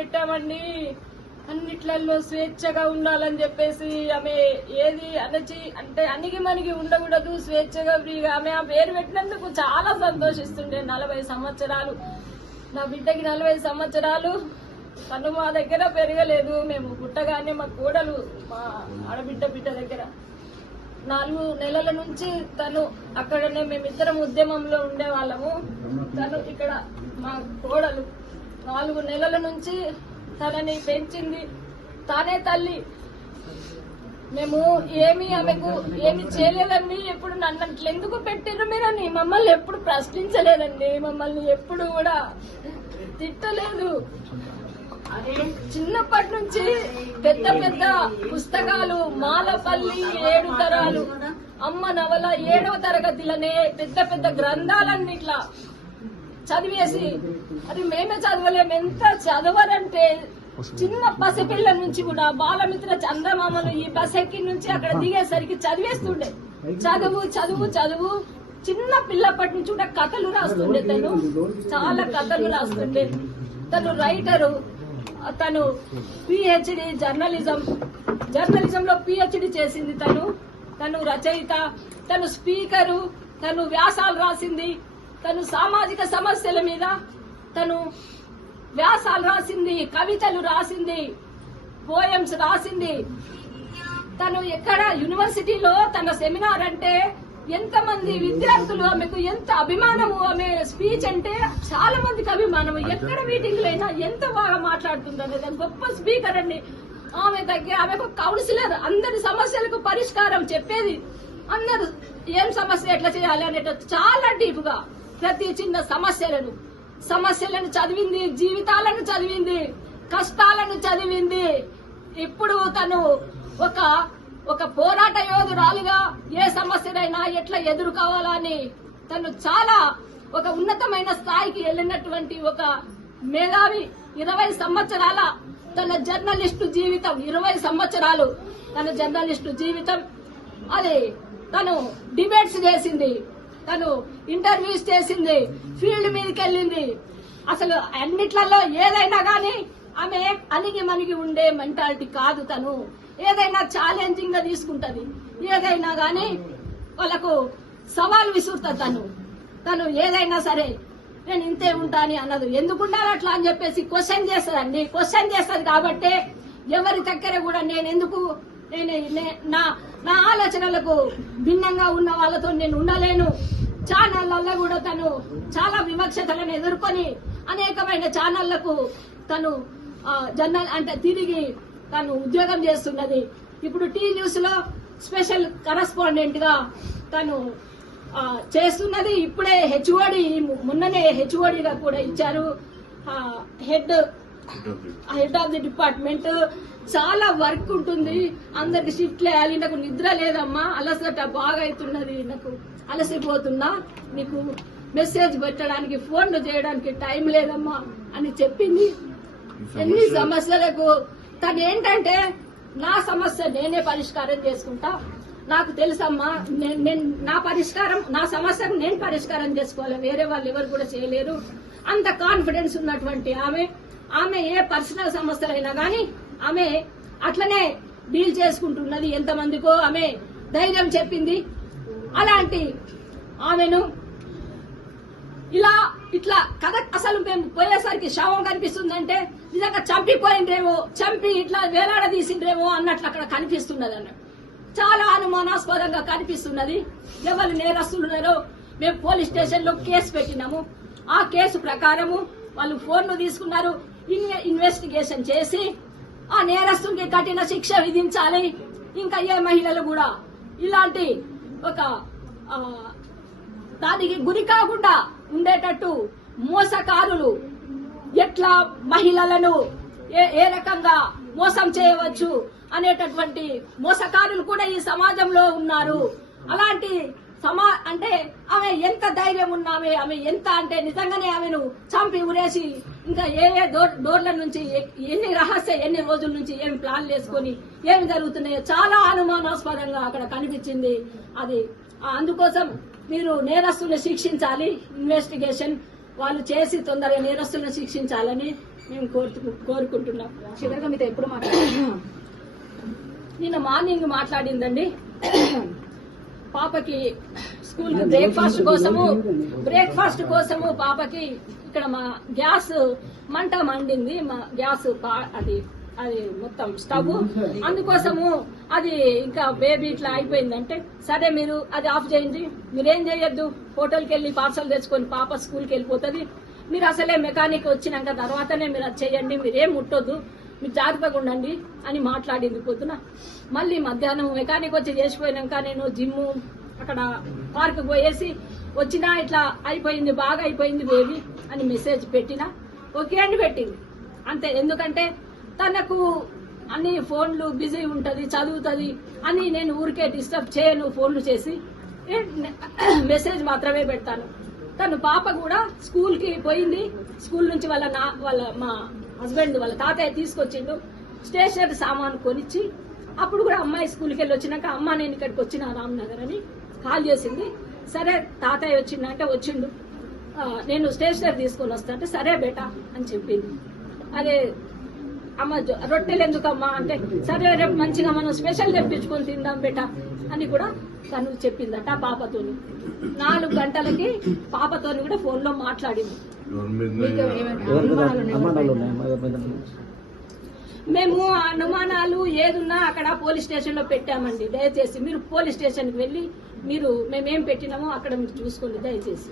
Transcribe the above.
పెట్టామండి. అన్నిట్లలో స్వేచ్ఛగా ఉండాలని చెప్పేసి ఆమె ఏది అనచి అంటే అణిగి మనిగి ఉండకూడదు స్వేచ్ఛగా ఫ్రీగా. ఆమె ఆ పేరు పెట్టినందుకు చాలా సంతోషిస్తుండే. నలభై సంవత్సరాలు. నా బిడ్డకి నలభై సంవత్సరాలు. తను మా దగ్గర పెరగలేదు. మేము పుట్టగానే మా కోడలు మా ఆడబిడ్డ బిడ్డ దగ్గర. నాలుగు నెలల నుంచి తను అక్కడనే మేమిద్దరం ఉద్యమంలో ఉండేవాళ్ళము. తను ఇక్కడ మా కోడలు. నాలుగు నెలల నుంచి తనని పెంచింది. తానే తల్లి. మేము ఏమి ఆమెకు ఏమి చేయలేదండి. ఎప్పుడు నన్ను అట్లా ఎందుకు పెట్టిర్రు మీరని మమ్మల్ని ఎప్పుడు ప్రశ్నించలేదండి. మమ్మల్ని ఎప్పుడు కూడా తిట్టలేదు. చిన్నప్పటి నుంచి పెద్ద పెద్ద పుస్తకాలు మాలపల్లి ఏడు తరాలు అమ్మ నవల ఏడవ తరగతిలోనే పెద్ద పెద్ద గ్రంథాలన్నీ ఇట్లా చదివేసి అది మేమే చదవలేము. ఎంత చదవరంటే చిన్న పసిపిల్ల నుంచి కూడా బాలమిత్ర చందమామలు ఈ బస్ ఎక్కి నుంచి అక్కడ దిగేసరికి చదివేస్తుండే. చదువు చదువు చదువు. చిన్న పిల్లప్పటి నుంచి కూడా కథలు రాస్తుండే తను. చాలా కథలు రాస్తుండే. తను రైటరు తను పిహెచ్డి జర్నలిజం జర్నలిజం లో పిహెచ్డి చేసింది తను. తను రచయిత తను స్పీకరు తను వ్యాసాలు రాసింది. తను సామాజిక సమస్యల మీద తను వ్యాసాలు రాసింది కవితలు రాసింది పోయమ్స్ రాసింది. తను ఎక్కడ యూనివర్సిటీలో తన సెమినార్ అంటే ఎంత మంది విద్యార్థులు ఆమెకు ఎంత అభిమానము ఆమె స్పీచ్ అంటే చాలా మందికి అభిమానం ఎక్కడ మీటింగ్ అయినా ఎంత బాగా మాట్లాడుతుంది అనేది గొప్ప స్పీకర్ అండి. ఆమె దగ్గర ఆమె ఒక కౌన్సిలర్ అందరి సమస్యలకు పరిష్కారం చెప్పేది. అందరు ఏం సమస్య ఎట్లా చేయాలి అనేట చాలా డీప్గా ప్రతి చిన్న సమస్యలను సమస్యలను చదివింది జీవితాలను చదివింది కష్టాలను చదివింది. ఇప్పుడు తను ఒక ఒక పోరాట యోధురాలుగా ఏ సమస్యనైనా ఎట్లా ఎదుర్కోవాలని తను చాలా ఒక ఉన్నతమైన స్థాయికి వెళ్ళినటువంటి ఒక మేధావి. ఇరవై సంవత్సరాల తన జర్నలిస్టు జీవితం ఇరవై సంవత్సరాలు తన జర్నలిస్టు జీవితం. అది తను డిబేట్స్ చేసింది. తను ఇంటర్వ్యూస్ చేసింది ఫీల్డ్ మీదకి వెళ్ళింది అసలు అన్నిట్లలో ఏదైనా గానీ ఆమె అలిగి మనిగి ఉండే మెంటాలిటీ కాదు తను. ఏదైనా ఛాలెంజింగ్గా తీసుకుంటది. ఏదైనా గానీ వాళ్ళకు సవాల్ విసురుతుంది తను. తను ఏదైనా సరే నేను ఇంతే ఉంటాను అన్నది ఎందుకు ఉండాలి అట్లా? అని చెప్పేసి క్వశ్చన్ చేస్తుందండి. క్వశ్చన్ చేస్తుంది కాబట్టి ఎవరి దగ్గర కూడా నేను ఎందుకు నేను నా నా ఆలోచనలకు భిన్నంగా ఉన్న వాళ్ళతో నేను ఉండలేను. ఛానళ్ళలో కూడా తను చాలా వివక్షతలను ఎదుర్కొని అనేకమైన ఛానళ్ళకు తను జర్నల్ అంటే తిరిగి తను ఉద్యోగం చేస్తున్నది. ఇప్పుడు టీ న్యూస్లో స్పెషల్ కరస్పాండెంట్గా తను చేస్తున్నది ఇప్పుడే హెచ్ఓడి మొన్ననే హెచ్ఓడిగా కూడా ఇచ్చారు. Head head of the department చాలా వర్క్ ఉంటుంది. అందరికి షిఫ్ట్ వేయాలి నాకు నిద్ర లేదమ్మా. అలసట బాగా అవుతున్నది నాకు అలసిపోతున్నా. నీకు మెసేజ్ పెట్టడానికి ఫోన్లు చేయడానికి టైం లేదమ్మా అని చెప్పింది. ఎన్ని సమస్యలకు తను ఏంటంటే నా సమస్య నేనే పరిష్కారం చేసుకుంటా. నాకు తెలుసమ్మా నేను నా పరిష్కారం నా సమస్యకు నేను పరిష్కారం చేసుకోవాలి. వేరే వాళ్ళు ఎవరు కూడా చేయలేరు. అంత కాన్ఫిడెన్స్ ఉన్నటువంటి ఆమె. ఆమె ఏ పర్సనల్ సమస్యలైనా కానీ ఆమె అట్లనే డీల్ చేసుకుంటున్నది ఎంతమందికో ఆమె ధైర్యం చెప్పింది. అలాంటి ఆమెను ఇలా ఇట్లా కథ అసలు మేము పోయేసరికి శవం కనిపిస్తుందంటే నిజంగా చంపిపోయిండ్రేమో చంపి ఇట్లా వేలాడదీసిండ్రేమో అన్నట్లు అక్కడ కనిపిస్తున్నది అన్నట్టు చాలా అనుమానాస్పదంగా కనిపిస్తున్నది. ఎవరు నేరస్తులున్నారో మేము పోలీస్ స్టేషన్లో కేసు పెట్టినాము. ఆ కేసు ప్రకారము వాళ్ళు ఫోన్లు తీసుకున్నారు. ఇన్వెస్టిగేషన్ చేసి ఆ నేరస్తునికి కఠిన శిక్ష విధించాలి. ఇంకా ఏ మహిళలు కూడా ఇలాంటి ఒక దానికి గురి కాకుండా ఉండేటట్టు మోసకారులు ఎట్లా మహిళలను ఏ ఏ రకంగా మోసం చేయవచ్చు అనేటటువంటి మోసకారులు కూడా ఈ సమాజంలో ఉన్నారు. అలాంటి సమా అంటే ఆమె ఎంత ధైర్యం ఉన్నామే ఆమె ఎంత అంటే నిజంగానే ఆమెను చంపి ఉరేసి ఇంకా ఏ ఏ డోర్ డోర్ల నుంచి ఎన్ని రహస్య ఎన్ని రోజుల నుంచి ఏమి ప్లాన్ వేసుకొని ఏమి జరుగుతున్నాయో చాలా అనుమానాస్పదంగా అక్కడ కనిపించింది. అది అందుకోసం మీరు నేరస్తులను శిక్షించాలి. ఇన్వెస్టిగేషన్ వాళ్ళు చేసి తొందరగా నేరస్తులను శిక్షించాలని మేము కోరుతు కోరుకుంటున్నాం. చివరిగా మీతో ఎప్పుడు మాట్లాడారు నిన్న మార్నింగ్ మాట్లాడిందండి. పాపకి స్కూల్ బ్రేక్ఫాస్ట్ కోసము బ్రేక్ఫాస్ట్ కోసము పాపకి ఇక్కడ మా గ్యాస్ మంట మండింది మా గ్యాస్ అది అది మొత్తం స్టవ్. అందుకోసము. అది ఇంకా బేబీ ఇట్లా అయిపోయిందంటే సరే మీరు అది ఆఫ్ చేయండి. మీరేం చేయొద్దు హోటల్కి వెళ్ళి పార్సల్ తెచ్చుకొని పాప స్కూల్కి వెళ్ళిపోతుంది మీరు అసలే మెకానిక్ వచ్చినాక తర్వాతనే మీరు అది చేయండి మీరేం ముట్టొద్దు మీరు జాగ్రత్తగా ఉండండి అని మాట్లాడింది పొద్దున. మళ్ళీ మధ్యాహ్నం మెకానిక్ వచ్చి చేసిపోయినాక నేను జిమ్ అక్కడ పార్క్ పోయేసి వచ్చినా ఇట్లా అయిపోయింది బాగా అయిపోయింది బేబీ అని మెసేజ్ పెట్టిన. ఓకే అని పెట్టింది. అంతే ఎందుకంటే తనకు అన్ని ఫోన్లు బిజీ ఉంటుంది చదువుతుంది అని నేను ఊరికే డిస్టర్బ్ చేయను ఫోన్లు చేసి. మెసేజ్ మాత్రమే పెడతాను. తను పాప కూడా స్కూల్కి పోయింది. స్కూల్ నుంచి వాళ్ళ నా వాళ్ళ మా హస్బెండ్ వాళ్ళ తాతయ్య తీసుకొచ్చిండు. స్టేషనరీ సామాన్ కొనిచ్చి అప్పుడు కూడా అమ్మాయి స్కూల్కి వెళ్ళి వచ్చినాక అమ్మ నేను ఇక్కడికి వచ్చిన రామ్నగర్ అని కాల్ చేసింది. సరే తాతయ్య వచ్చిందంటే వచ్చిండు. నేను స్టేషనరీ తీసుకొని వస్తా అంటే సరే బేటా అని చెప్పింది. అదే అమ్మ రొట్టెలు ఎందుకమ్మా? అంటే సరే రేపు మంచిగా మనం స్పెషల్ తెప్పించుకొని తిందాం బేటా అని కూడా తను చెప్పిందట పాపతోని. నాలుగు గంటలకి పాపతోని కూడా ఫోన్లో మాట్లాడింది మేము ఆ అనుమానాలు ఏదున్నా అక్కడ పోలీస్ స్టేషన్లో పెట్టామండి. దయచేసి మీరు పోలీస్ స్టేషన్కి వెళ్ళి మీరు మేమేం పెట్టినామో అక్కడ మీరు చూసుకోండి దయచేసి.